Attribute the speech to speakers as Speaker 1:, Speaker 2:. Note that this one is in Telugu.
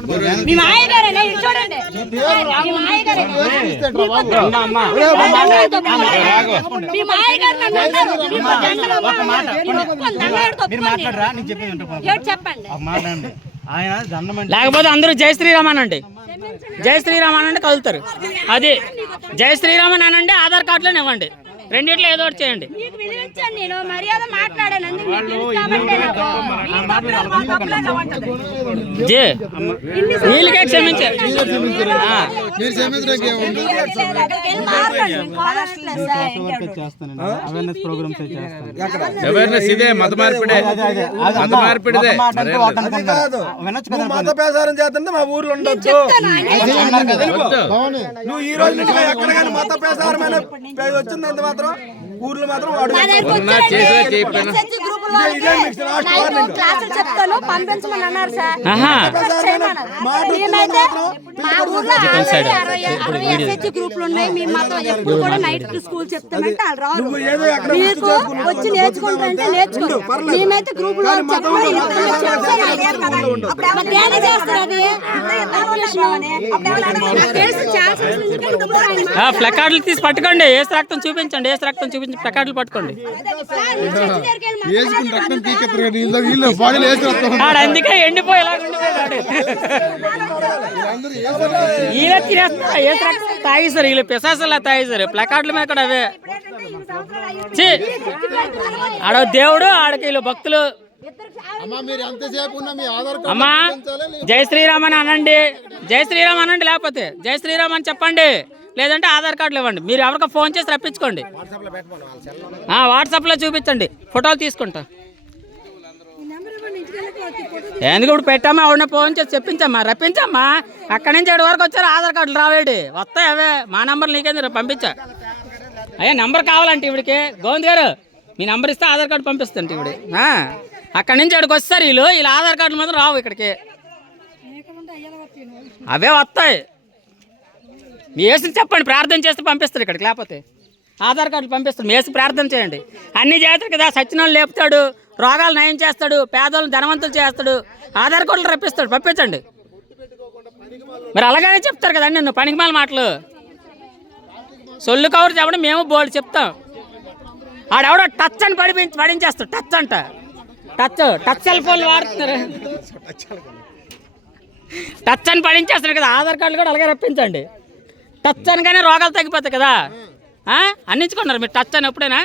Speaker 1: మీ చూడండి. మీ నన్ను అన్నారు. చెప్పండి.
Speaker 2: లేకపోతే అందరూ జై శ్రీరామ్ అనండి. జై శ్రీరామ్ అనండి కలుగుతారు అది జై శ్రీరామ్ అని అనండి ఆధార్ కార్డులోనే ఇవ్వండి. రెండిట్లో ఏదో ఒకటి చేయండి.
Speaker 1: మీకు నేను మర్యాద మాట్లాడాను అందుకు మీకు తెలుసు కాబట్టి.
Speaker 2: జే వీళ్ళకే క్షమించారు
Speaker 3: అవేర్నెస్
Speaker 4: అవేర్నెస్ ఇదే మత మార్పిడే. మత
Speaker 3: అమ్మా,
Speaker 4: మార్పిడే
Speaker 3: ఒక మాట అంటే
Speaker 5: అది.
Speaker 3: వద్దనుకుంటారు.
Speaker 5: కాదు.
Speaker 3: వినొచ్చు
Speaker 5: నువ్వు
Speaker 3: కదా
Speaker 5: మత ప్రచారం చేస్తుంటే మా ఊర్లో ఉండొచ్చు
Speaker 6: నువ్వు ఈ రోజు నుంచి ఎక్కడ కానీ మత ప్రసారమైన పేరు వచ్చిందంత మాత్రం ఊర్లో మాత్రం
Speaker 1: నైట్ క్లాసులు చెప్తాను పంపించమని అన్నారు సార్. మేమైతే మా ఊర్లో అరవై అరవై గ్రూపులు ఉన్నాయి. మాత్రం ఎప్పుడు కూడా నైట్ స్కూల్ చెప్తామంటే వాళ్ళు మీకు వచ్చి నేర్చుకుంటారంటే నేర్చుకోరు మేమైతే గ్రూప్లో చెప్పమని
Speaker 2: ప్లకార్డులు తీసి పట్టుకోండి. ఏసు రక్తం చూపించండి. ఏసు రక్తం చూపించి ప్లకార్డులు పట్టుకోండి. అందుకే ఎండిపోయేలా ఉండిపోయాడు వీళ్ళ తినేస్తున్నారు ఏసు రక్తం తాగేశారు వీళ్ళు పిశాసలా తాగేశారు. ప్లకార్డుల మీద కూడా అవే! ఆడ దేవుడు ఆడకి వీళ్ళు భక్తులు.
Speaker 5: అమ్మా.
Speaker 2: జై శ్రీరామ్ అని అనండి. జై శ్రీరామ్ అనండి లేకపోతే. జై శ్రీరామ్ అని చెప్పండి. లేదంటే ఆధార్ కార్డులు ఇవ్వండి. మీరు ఎవరికో ఫోన్ చేసి రప్పించుకోండి. వాట్సాప్లో చూపించండి. ఫోటోలు తీసుకుంటా. ఎందుకు ఇప్పుడు పెట్టామా? ఆవిడ ఫోన్ చేసి చెప్పించమ్మా రప్పించమ్మా అక్కడి నుంచి ఏడు వరకు వచ్చారు ఆధార్ కార్డులు రావేడి. వస్తాయి అవే. మా నంబర్ నీకేంది? పంపించా. అయ్యా నంబర్ కావాలంటే ఇవిడికి. గోవింద్ గారు మీ నంబర్ ఇస్తే ఆధార్ కార్డు పంపిస్తాంటే ఇవిడి. అక్కడి నుంచి ఆడికి వస్తారు వీళ్ళు. వీళ్ళు ఆధార్ కార్డులు మాత్రం రావు ఇక్కడికి. అవే వస్తాయి. మీ వేసి చెప్పండి ప్రార్థన చేస్తే పంపిస్తారు ఇక్కడికి లేకపోతే. ఆధార్ కార్డులు పంపిస్తారు మీ వేసి ప్రార్థన చేయండి. అన్ని చేస్తారు కదా సచ్చినోళ్ళు లేపుతాడు రోగాలు నయం చేస్తాడు పేదోళ్ళని ధనవంతులు చేస్తాడు ఆధార్ కార్డులు రప్పిస్తాడు పంపించండి. మరి అలాగనే చెప్తారు కదా నిన్ను పనికిమాల మాటలు. సొల్లు కవర్ చెప్పడం మేము బోల్డ్ చెప్తాం. ఆడెవడో టచ్ అని పడిపించి పడించేస్తాడు టచ్ అంట. టచ్ టచ్ సెల్ ఫోన్లు వాడుతున్నారు. టచ్ అని పడించేస్తారు కదా ఆధార్ కార్డులు కూడా అలాగే రప్పించండి. టచ్ అనగానే రోగాలు తగ్గిపోతాయి కదా ఆ? అందించుకున్నారు మీరు టచ్ అని ఎప్పుడైనా